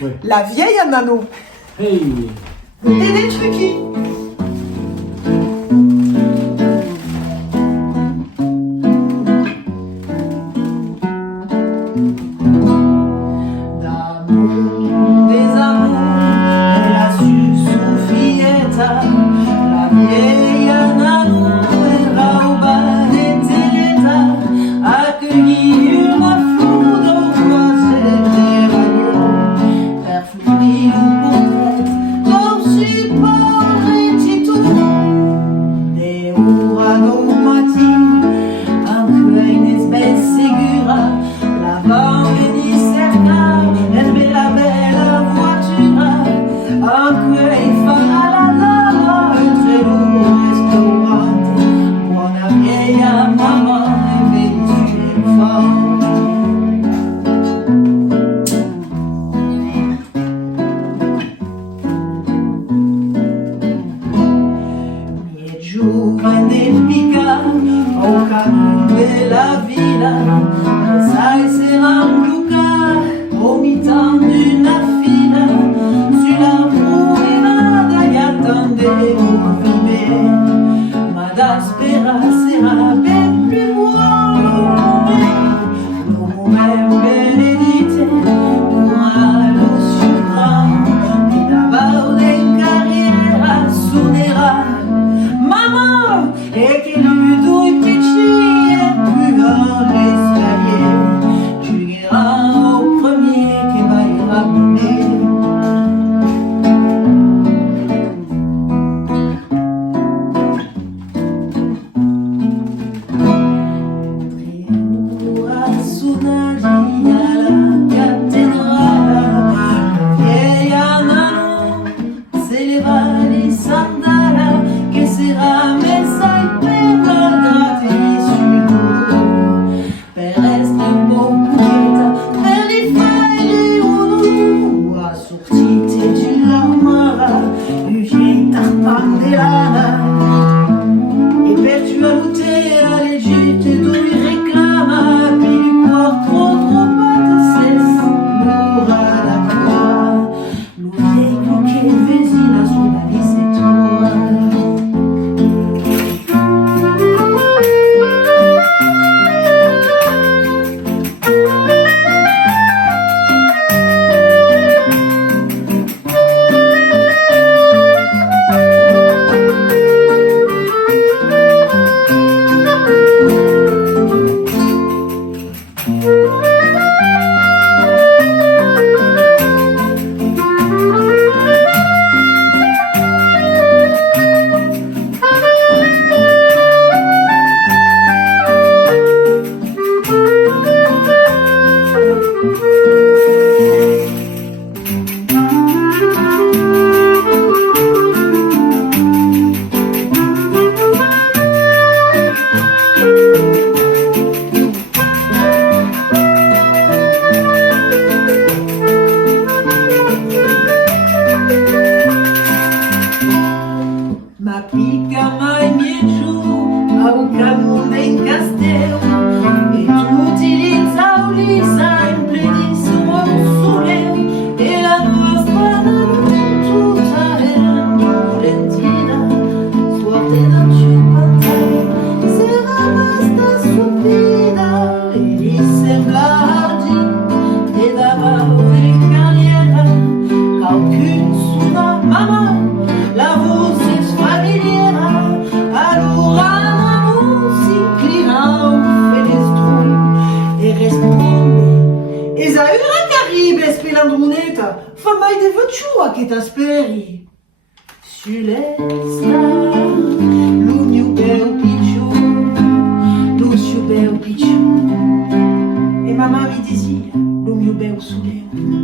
Ouais. La vieille Nano. Hey. Dédé Trucky. D'amour, des amours, elle a su Sophietta. La vieille Nano, elle va au bal des télétas, accueillie une foudre croisée des radios, faire fleurir une portraite, comme support et tout. De urano matine, anche inesbet segura, la va venir cerca, elle met la belle voiture, anche farà la dama, entre un ristorante, buona vieja mamma, e vedi che fa. Giovane pica au camin de la villa, sai sera un lugar au mi-temps d'une fila, sur la promenade y attendait un fermé, ma d'aspera sera ben plus loin, l'uomo benedite, una lozione, che davao de carriera suonerà. Maman, et qui lui douille petit et plus un l'escalier, tu iras au premier qui va y ramener. Triura sonati alla cattedrale, vieille Nano s'éleva les sandales, che sera messa in perla gratis sul tutto, per restare un po' quieta, per li fare uno, assortite di l'armoire, une vieille tarpane de lana, e per tualuter la legite dove reclama, più di quattro trompate stesse, l'ora la cura, lo vieillo che vesina sulla lisettura. Ma pica mai mieciu au camin del castello, e t'utilizza Ulissa in plenissimo sole, e la nostra Nano tutta era molentina, suerte non ci pantare, sera basta stupida, e gli sembra di che dava una carriera, qu'aucune sua mamma la voce familiera, allora Nano si inclina au fenestrone e risponde: Esaura Caribe spelandroneta, fa mai de văciua che t'asperi. Sulesta, lo mio bel piccione, lo suo bel piccione, e mamma mi dizia, lo mio bel soleil.